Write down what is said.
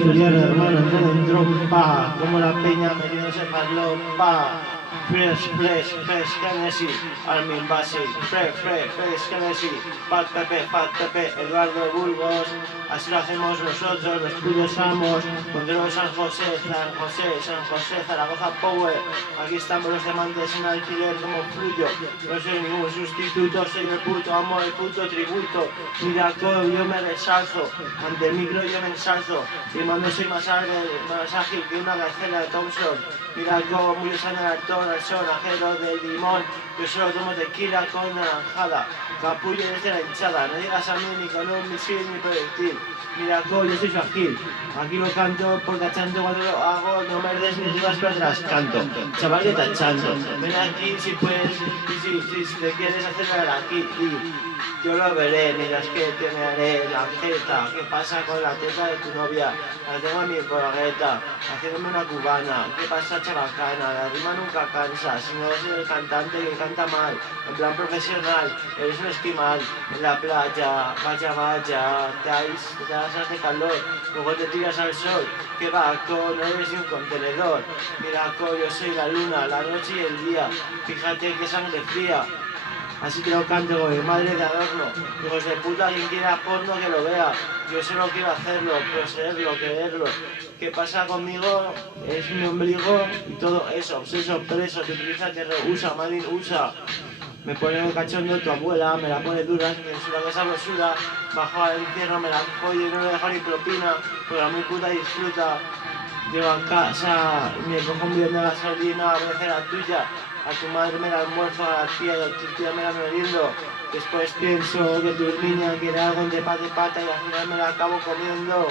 estudiar, hermano, todo en trompa, como la peña metiéndose falopa. Fresh, Hennessy, Armin Basil, Fresh, Hennessy, Pat Pepe, Eduardo Burgos, así lo hacemos nosotros, los puros amos, Control San José, Zaragoza Power, aquí estamos los demantes en alquiler como fluyo, no soy ningún sustituto, soy el puto amo, el puto tributo, mira cómo yo me resalzo, ante el micro yo me ensalzo, rimando soy más ágil que una gacela de Thompson, mira cómo muy sanartón al sonajero del limón, yo solo tomo tequila con naranjada, capullo desde la hinchada, no llegas a mí ni con un misil ni proyectil, mira cómo yo soy fragil, aquí lo canto por cachando cuando lo hago, no me des ni dudas pero atrás canto, chaval que tachando, ven aquí si puedes, y si te quieres hacer aquí, y yo lo veré, miras que te me haré la jeta, ¿qué pasa con la teta de tu novia? La tengo en mi bragueta, haciéndome una cubana, ¿qué pasa chabacana? La rima nunca cansa, si no es el cantante que canta mal, en plan profesional, eres un esquimal, en la playa, vaya, te hace calor, luego te tiras al sol, que vaco, no eres ni un contenedor, mira yo soy la luna, la noche y el día, fíjate que sangre fría. Así te lo canto, madre de adorno, hijos de puta, quien quiera porno que lo vea, yo solo quiero hacerlo, poseerlo, quererlo, ¿qué pasa conmigo? Es mi ombligo y todo eso, obseso, preso, te utiliza, te rehúsa, Madrid usa, me pone cachondo tu abuela, me la pone dura, censura que sabrosura, bajo al infierno, me la cojo y no le dejo ni propina, porque a mi puta disfruta, llego a casa, me cojo un billón de gasolina, voy a hacer la tuya, a tu madre me la almuerzo, a la tía y a tu tía me la meriendo. Después pienso que tu niña quiere algo de pata y al final me la acabo comiendo.